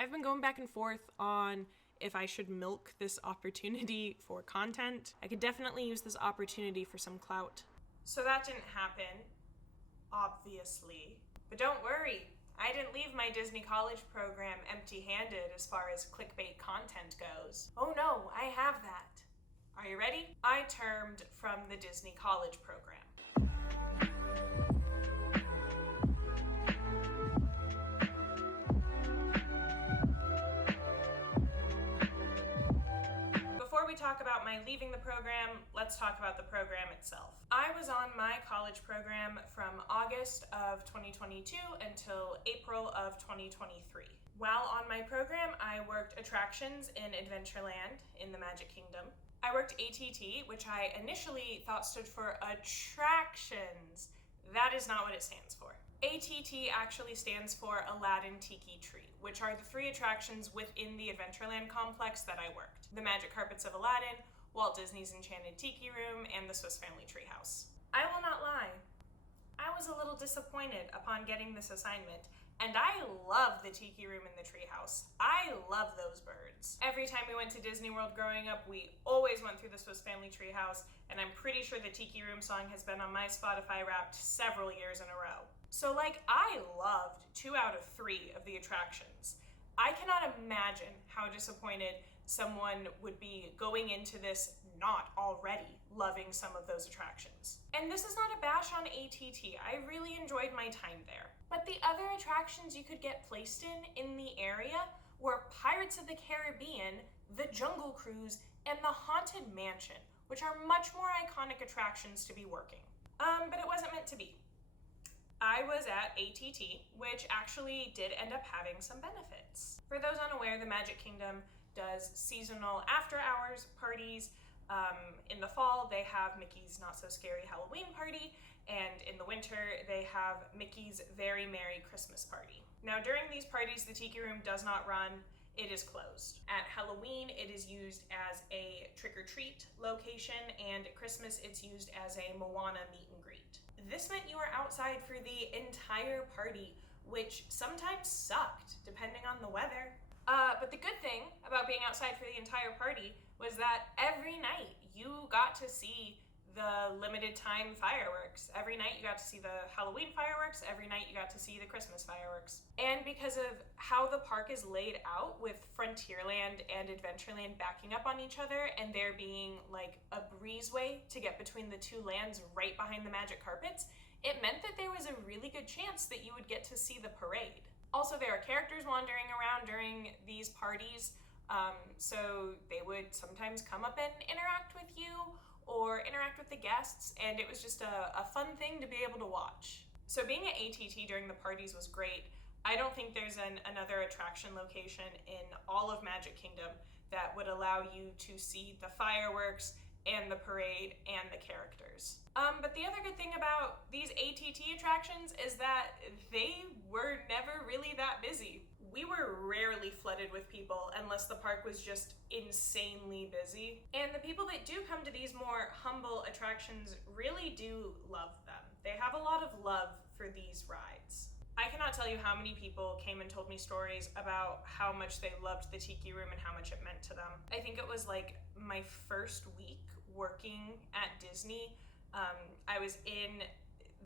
I've been going back and forth on if I should milk this opportunity for content. I could definitely use this opportunity for some clout. So that didn't happen, obviously. But don't worry, I didn't leave my Disney college program empty-handed as far as clickbait content goes. Oh no, I have that. Are you ready? I termed from the Disney college program. Before we talk about my leaving the program, let's talk about the program itself. I was on my college program from August of 2022 until April of 2023. While on my program, I worked attractions in Adventureland in the Magic Kingdom. I worked ATT, which I initially thought stood for Attractions. That is not what it stands for. ATT actually stands for Aladdin Tiki Tree, which are the 3 attractions within the Adventureland complex that I worked. The Magic Carpets of Aladdin, Walt Disney's Enchanted Tiki Room, and the Swiss Family Treehouse. I will not lie, I was a little disappointed upon getting this assignment, and I love the Tiki Room and the Treehouse. I love those birds. Every time we went to Disney World growing up, we always went through the Swiss Family Treehouse, and I'm pretty sure the Tiki Room song has been on my Spotify Wrapped several years in a row. So I loved 2 out of 3 of the attractions. I cannot imagine how disappointed someone would be going into this not already loving some of those attractions. And this is not a bash on ATT. I really enjoyed my time there. But the other attractions you could get placed in the area were Pirates of the Caribbean, the Jungle Cruise, and the Haunted Mansion, which are much more iconic attractions to be working. But it wasn't meant to be. I was at ATT, which actually did end up having some benefits. For those unaware, the Magic Kingdom does seasonal after-hours parties. In the fall, they have Mickey's Not So Scary Halloween Party, and in the winter, they have Mickey's Very Merry Christmas Party. Now, during these parties, the Tiki Room does not run. It is closed. At Halloween, it is used as a trick-or-treat location, and at Christmas, it's used as a Moana meet and greet. This meant you were outside for the entire party, which sometimes sucked, depending on the weather. But the good thing about being outside for the entire party was that every night you got to see the limited time fireworks. Every night you got to see the Halloween fireworks, every night you got to see the Christmas fireworks. And because of how the park is laid out with Frontierland and Adventureland backing up on each other and there being like a breezeway to get between the 2 lands right behind the Magic Carpets, it meant that there was a really good chance that you would get to see the parade. Also, there are characters wandering around during these parties, so they would sometimes come up and interact with you or interact with the guests, and it was just a fun thing to be able to watch. So being at ATT during the parties was great. I don't think there's another attraction location in all of Magic Kingdom that would allow you to see the fireworks and the parade and the characters. But the other good thing about these ATT attractions is that they were never really that busy. We were rarely flooded with people unless the park was just insanely busy. And the people that do come to these more humble attractions really do love them. They have a lot of love for these rides. I cannot tell you how many people came and told me stories about how much they loved the Tiki Room and how much it meant to them. I think it was like my first week working at Disney. I was in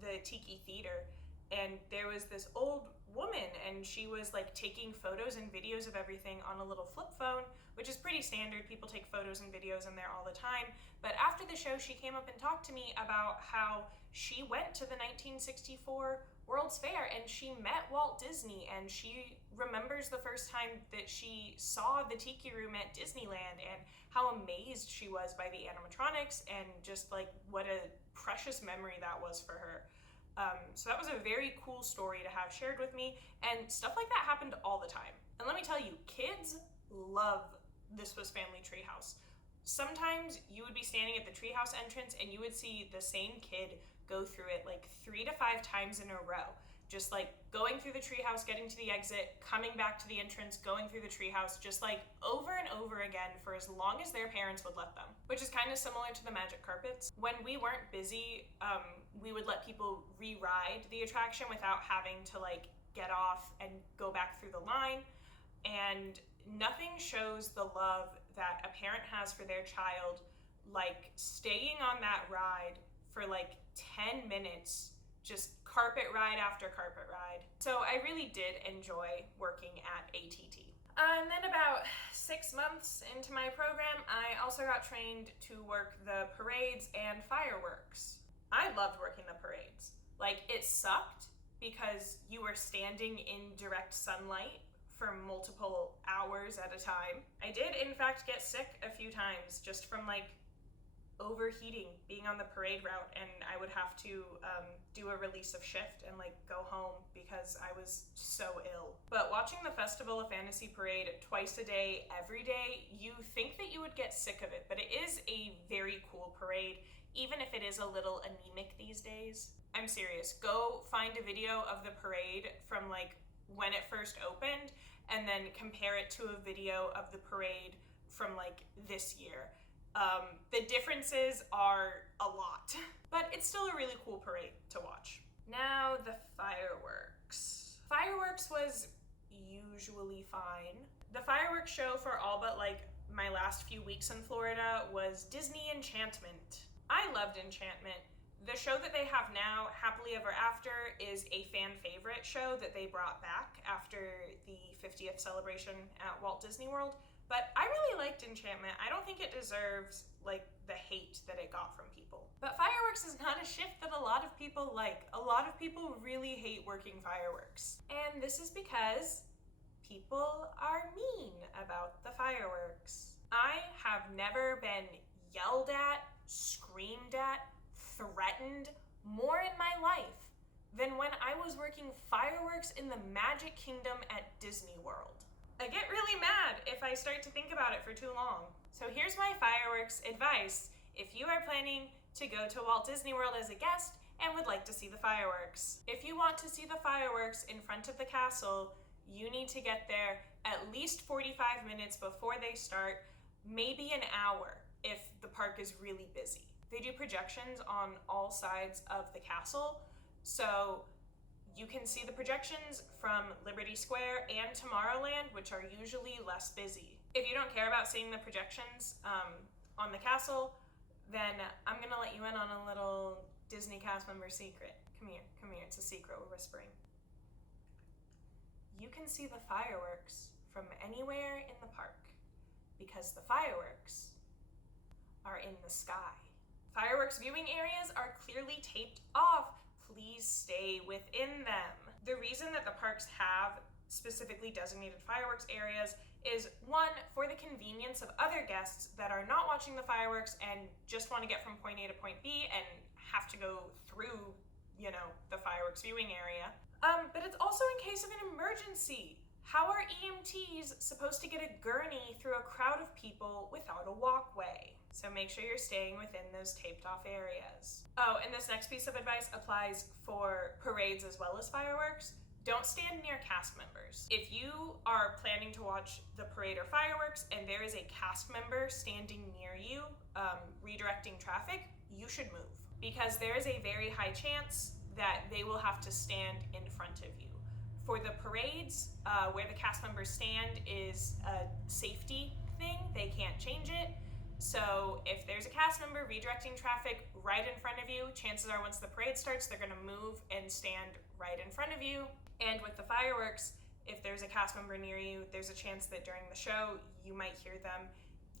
the Tiki Theater, and there was this old woman, and she was like taking photos and videos of everything on a little flip phone, which is pretty standard. People take photos and videos in there all the time. But after the show, she came up and talked to me about how she went to the 1964 World's Fair and she met Walt Disney, and she remembers the first time that she saw the Tiki Room at Disneyland and how amazed she was by the animatronics and just like what a precious memory that was for her. So that was a very cool story to have shared with me, and stuff like that happened all the time. And let me tell you, kids love the Swiss Family Treehouse. Sometimes you would be standing at the treehouse entrance and you would see the same kid go through it like 3 to 5 times in a row. Just like going through the treehouse, getting to the exit, coming back to the entrance, going through the treehouse, just like over and over again for as long as their parents would let them, which is kind of similar to the Magic Carpets. When we weren't busy, we would let people re-ride the attraction without having to like get off and go back through the line. And nothing shows the love that a parent has for their child like staying on that ride for like 10 minutes, just carpet ride after carpet ride. So I really did enjoy working at ATT. And then about 6 months into my program, I also got trained to work the parades and fireworks. I loved working the parades. Like, it sucked because you were standing in direct sunlight for multiple hours at a time. I did, in fact, get sick a few times just from like overheating being on the parade route, and I would have to do a release of shift and like go home because I was so ill. But watching the Festival of Fantasy parade twice a day, every day, you think that you would get sick of it, but it is a very cool parade, even if it is a little anemic these days. I'm serious, go find a video of the parade from like when it first opened, and then compare it to a video of the parade from like this year. The differences are a lot, but it's still a really cool parade to watch. Now the fireworks. Fireworks was usually fine. The fireworks show for all but like my last few weeks in Florida was Disney Enchantment. I loved Enchantment. The show that they have now, Happily Ever After, is a fan favorite show that they brought back after the 50th celebration at Walt Disney World. But I really liked Enchantment. I don't think it deserves like the hate that it got from people. But fireworks is not a shift that a lot of people like. A lot of people really hate working fireworks. And this is because people are mean about the fireworks. I have never been yelled at, screamed at, threatened more in my life than when I was working fireworks in the Magic Kingdom at Disney World. I get really mad if I start to think about it for too long. So here's my fireworks advice if you are planning to go to Walt Disney World as a guest and would like to see the fireworks. If you want to see the fireworks in front of the castle, you need to get there at least 45 minutes before they start, maybe an hour if the park is really busy. They do projections on all sides of the castle, so you can see the projections from Liberty Square and Tomorrowland, which are usually less busy. If you don't care about seeing the projections on the castle, then I'm gonna let you in on a little Disney cast member secret. Come here, it's a secret we're whispering. You can see the fireworks from anywhere in the park because the fireworks are in the sky. Fireworks viewing areas are clearly taped off. Please stay within them. The reason that the parks have specifically designated fireworks areas is, one, for the convenience of other guests that are not watching the fireworks and just want to get from point A to point B and have to go through, the fireworks viewing area. But it's also in case of an emergency. How are EMTs supposed to get a gurney through a crowd of people without a walkway? So make sure you're staying within those taped off areas. Oh, and this next piece of advice applies for parades as well as fireworks. Don't stand near cast members. If you are planning to watch the parade or fireworks and there is a cast member standing near you, redirecting traffic, you should move. Because there is a very high chance that they will have to stand in front of you. For the parades, where the cast members stand is a safety thing. They can't change it. So if there's a cast member redirecting traffic right in front of you, chances are once the parade starts, they're gonna move and stand right in front of you. And with the fireworks, if there's a cast member near you, there's a chance that during the show, you might hear them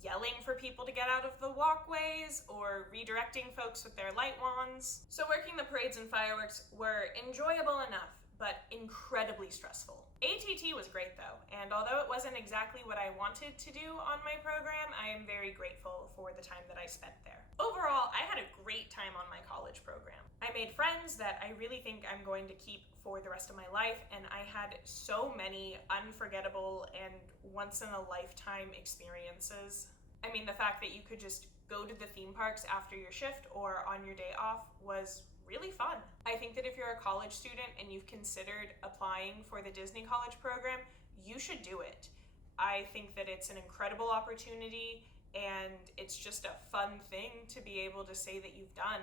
yelling for people to get out of the walkways or redirecting folks with their light wands. So working the parades and fireworks were enjoyable enough, but incredibly stressful. ATT was great though, and although it wasn't exactly what I wanted to do on my program, I am very grateful for the time that I spent there. Overall, I had a great time on my college program. I made friends that I really think I'm going to keep for the rest of my life, and I had so many unforgettable and once-in-a-lifetime experiences. I mean, the fact that you could just go to the theme parks after your shift or on your day off was really fun. I think that if you're a college student and you've considered applying for the Disney College program, you should do it. I think that it's an incredible opportunity and it's just a fun thing to be able to say that you've done.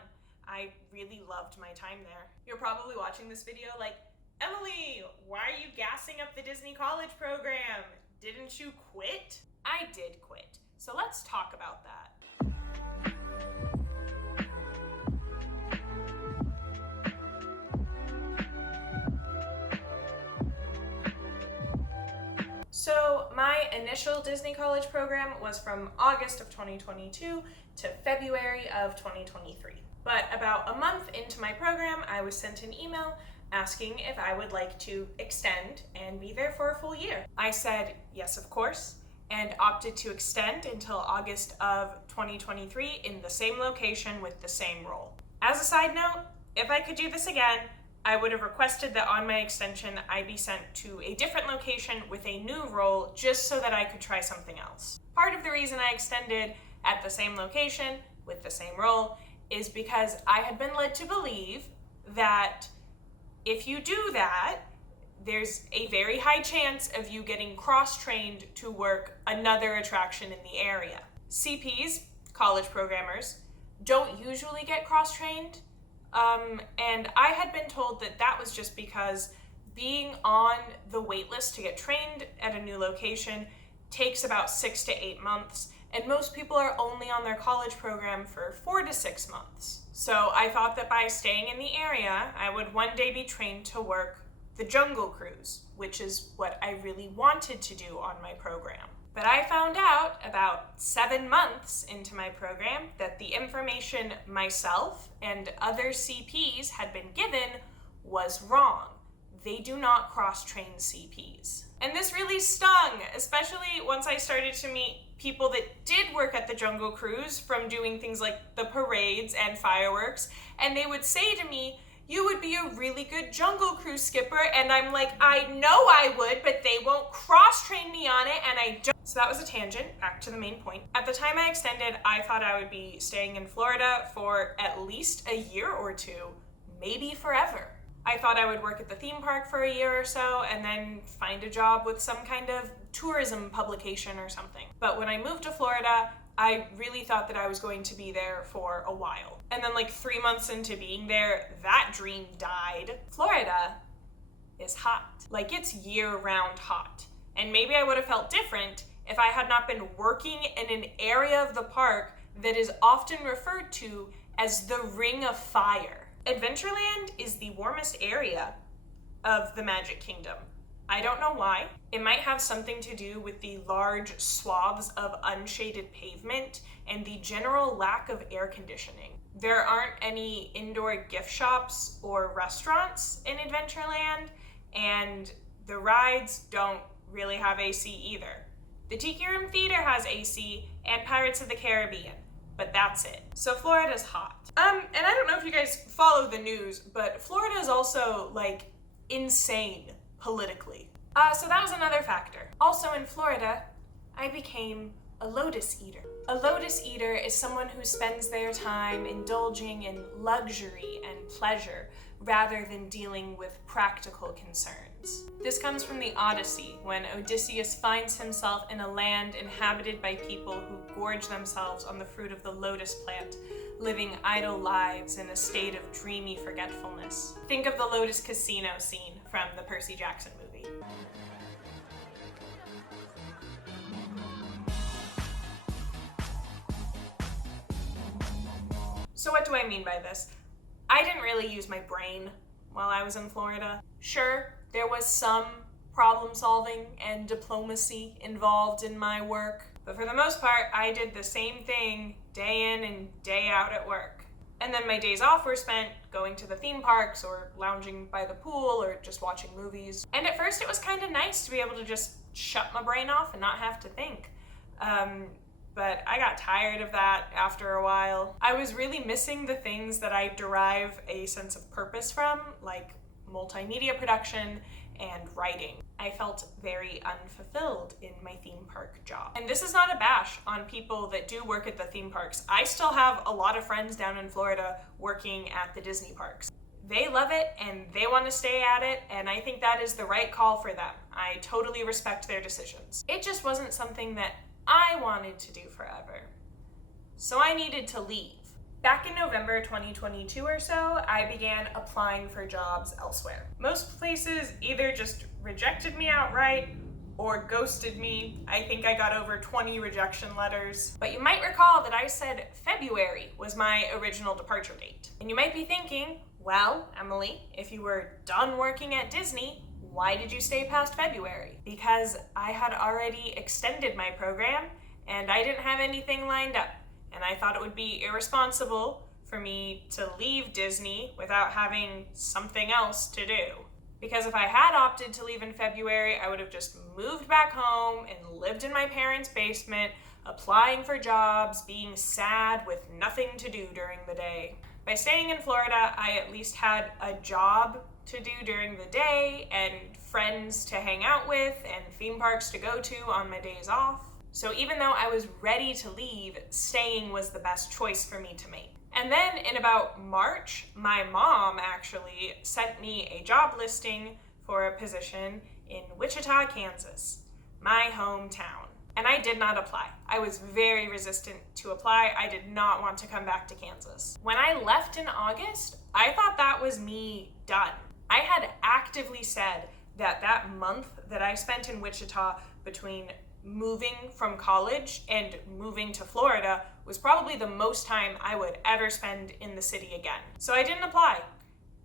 I really loved my time there. You're probably watching this video like, Emily, why are you gassing up the Disney College program? Didn't you quit? I did quit. So let's talk about that. So my initial Disney College program was from August of 2022 to February of 2023. But about a month into my program, I was sent an email asking if I would like to extend and be there for a full year. I said yes, of course, and opted to extend until August of 2023 in the same location with the same role. As a side note, if I could do this again, I would have requested that on my extension I be sent to a different location with a new role just so that I could try something else. Part of the reason I extended at the same location with the same role is because I had been led to believe that if you do that, there's a very high chance of you getting cross-trained to work another attraction in the area. CPs, college programmers, don't usually get cross-trained. And I had been told that that was just because being on the wait list to get trained at a new location takes about 6 to 8 months, and most people are only on their college program for 4 to 6 months. So I thought that by staying in the area, I would one day be trained to work the Jungle Cruise, which is what I really wanted to do on my program. But I found out about 7 months into my program that the information myself and other CPs had been given was wrong. They do not cross-train CPs. And this really stung, especially once I started to meet people that did work at the Jungle Cruise from doing things like the parades and fireworks, and they would say to me, "You would be a really good Jungle Cruise skipper," and I'm like, I know I would, but they won't cross-train me on it, and I don't. So that was a tangent, back to the main point. At the time I extended, I thought I would be staying in Florida for at least a year or two, maybe forever. I thought I would work at the theme park for a year or so and then find a job with some kind of tourism publication or something. But when I moved to Florida, I really thought that I was going to be there for a while. And then like 3 months into being there, that dream died. Florida is hot. Like, it's year-round hot. And maybe I would have felt different if I had not been working in an area of the park that is often referred to as the Ring of Fire. Adventureland is the warmest area of the Magic Kingdom. I don't know why. It might have something to do with the large swaths of unshaded pavement and the general lack of air conditioning. There aren't any indoor gift shops or restaurants in Adventureland, and the rides don't really have AC either. The Tiki Room Theater has AC and Pirates of the Caribbean, but that's it. So Florida's hot. And I don't know if you guys follow the news, but Florida is also like insane politically. So that was another factor. Also in Florida, I became a lotus eater. A lotus eater is someone who spends their time indulging in luxury and pleasure rather than dealing with practical concerns. This comes from the Odyssey, when Odysseus finds himself in a land inhabited by people who gorge themselves on the fruit of the lotus plant, living idle lives in a state of dreamy forgetfulness. Think of the Lotus Casino scene from the Percy Jackson movie. So what do I mean by this? I didn't really use my brain while I was in Florida. Sure, there was some problem solving and diplomacy involved in my work, but for the most part, I did the same thing day in and day out at work. And then my days off were spent going to the theme parks or lounging by the pool or just watching movies. And at first it was kind of nice to be able to just shut my brain off and not have to think. But I got tired of that after a while. I was really missing the things that I derive a sense of purpose from, like multimedia production and writing. I felt very unfulfilled in my theme park job. And this is not a bash on people that do work at the theme parks. I still have a lot of friends down in Florida working at the Disney parks. They love it and they want to stay at it, and I think that is the right call for them. I totally respect their decisions. It just wasn't something that I wanted to do forever. So I needed to leave. Back in November 2022 or so, I began applying for jobs elsewhere. Most places either just rejected me outright or ghosted me. I think I got over 20 rejection letters. But you might recall that I said February was my original departure date. And you might be thinking, well, Emily, if you were done working at Disney, why did you stay past February? Because I had already extended my program and I didn't have anything lined up. And I thought it would be irresponsible for me to leave Disney without having something else to do. Because if I had opted to leave in February, I would have just moved back home and lived in my parents' basement, applying for jobs, being sad with nothing to do during the day. By staying in Florida, I at least had a job to do during the day and friends to hang out with and theme parks to go to on my days off. So even though I was ready to leave, staying was the best choice for me to make. And then in about March, my mom actually sent me a job listing for a position in Wichita, Kansas, my hometown. And I did not apply. I was very resistant to apply. I did not want to come back to Kansas. When I left in August, I thought that was me done. I had actively said that that month that I spent in Wichita between moving from college and moving to Florida was probably the most time I would ever spend in the city again. So I didn't apply,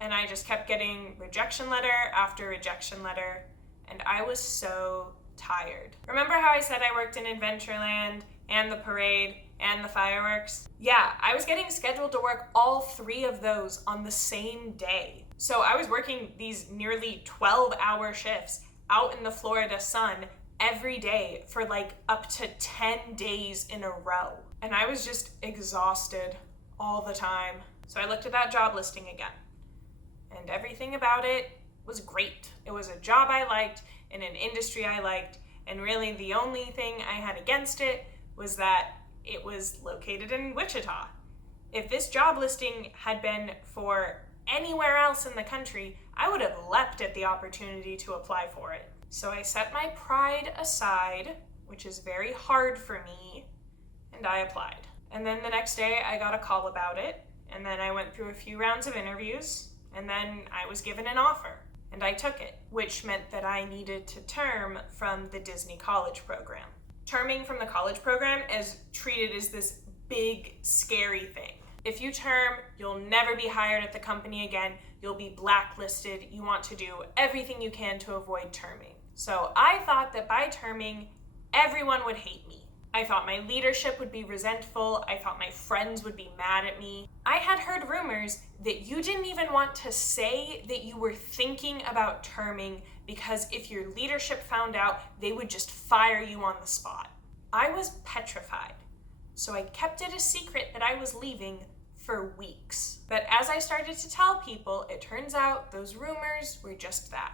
and I just kept getting rejection letter after rejection letter, and I was so tired. Remember how I said I worked in Adventureland and the parade and the fireworks? Yeah, I was getting scheduled to work all 3 of those on the same day. So I was working these nearly 12-hour shifts out in the Florida sun every day for like up to 10 days in a row. And I was just exhausted all the time. So I looked at that job listing again, and everything about it was great. It was a job I liked in an industry I liked, and really the only thing I had against it was that it was located in Wichita. If this job listing had been for anywhere else in the country, I would have leapt at the opportunity to apply for it. So I set my pride aside, which is very hard for me, and I applied. And then the next day I got a call about it, and then I went through a few rounds of interviews, and then I was given an offer, and I took it, which meant that I needed to term from the Disney College Program. Terming from the college program is treated as this big, scary thing. If you term, you'll never be hired at the company again, you'll be blacklisted, you want to do everything you can to avoid terming. So I thought that by terming, everyone would hate me. I thought my leadership would be resentful. I thought my friends would be mad at me. I had heard rumors that you didn't even want to say that you were thinking about terming because if your leadership found out, they would just fire you on the spot. I was petrified. So I kept it a secret that I was leaving for weeks. But as I started to tell people, it turns out those rumors were just that,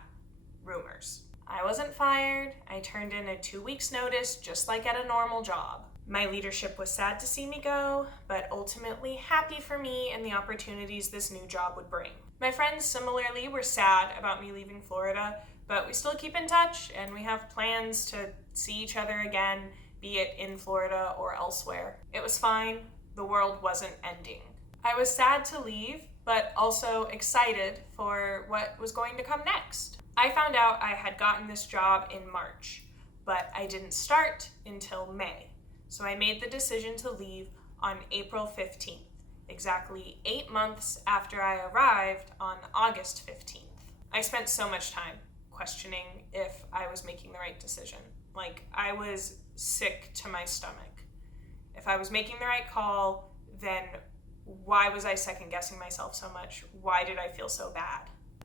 rumors. I wasn't fired. I turned in a 2 weeks notice, just like at a normal job. My leadership was sad to see me go, but ultimately happy for me and the opportunities this new job would bring. My friends similarly were sad about me leaving Florida, but we still keep in touch and we have plans to see each other again, be it in Florida or elsewhere. It was fine. The world wasn't ending. I was sad to leave, but also excited for what was going to come next. I found out I had gotten this job in March, but I didn't start until May. So I made the decision to leave on April 15th, exactly 8 months after I arrived on August 15th. I spent so much time questioning if I was making the right decision. Like, I was sick to my stomach. If I was making the right call, then why was I second guessing myself so much? Why did I feel so bad?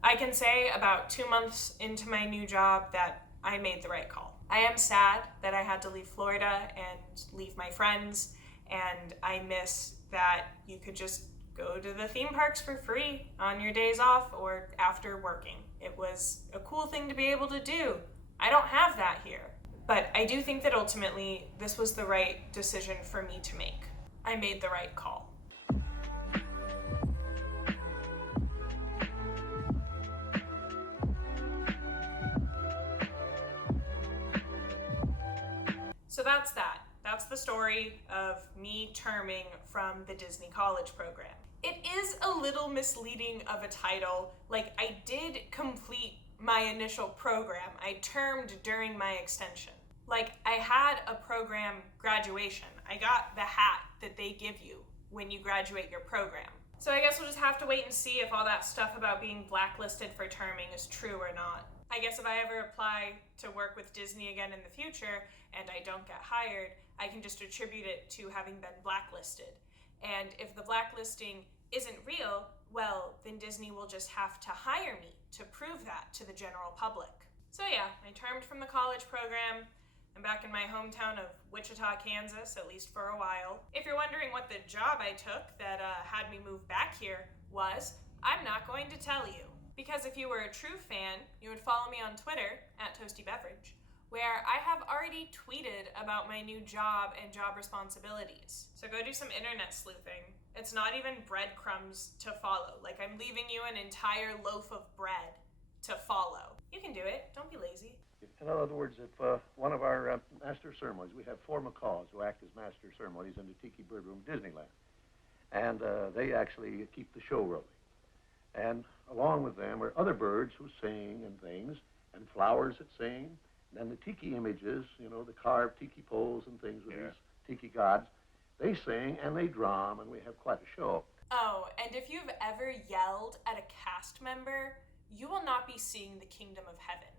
I can say about 2 months into my new job that I made the right call. I am sad that I had to leave Florida and leave my friends, and I miss that you could just go to the theme parks for free on your days off or after working. It was a cool thing to be able to do. I don't have that here. But I do think that ultimately this was the right decision for me to make. I made the right call. So that's that. That's the story of me terming from the Disney College Program. It is a little misleading of a title. Like, I did complete my initial program. I termed during my extension. Like, I had a program graduation. I got the hat that they give you when you graduate your program. So I guess we'll just have to wait and see if all that stuff about being blacklisted for terming is true or not. I guess if I ever apply to work with Disney again in the future and I don't get hired, I can just attribute it to having been blacklisted. And if the blacklisting isn't real, well, then Disney will just have to hire me to prove that to the general public. So yeah, I termed from the college program. I'm back in my hometown of Wichita, Kansas, at least for a while. If you're wondering what the job I took that had me move back here was, I'm not going to tell you. Because if you were a true fan, you would follow me on Twitter, @ToastyBeverage, where I have already tweeted about my new job and job responsibilities. So go do some internet sleuthing. It's not even breadcrumbs to follow. Like, I'm leaving you an entire loaf of bread to follow. You can do it. Don't be lazy. In other words, if one of our master ceremonies, we have 4 macaws who act as master ceremonies in the Tiki Bird Room, Disneyland. And they actually keep the show rolling. And along with them are other birds who sing and things, and flowers that sing, and then the tiki images, you know, the carved tiki poles and things with these tiki gods. They sing and they drum, and we have quite a show. Oh, and if you've ever yelled at a cast member, you will not be seeing the kingdom of heaven.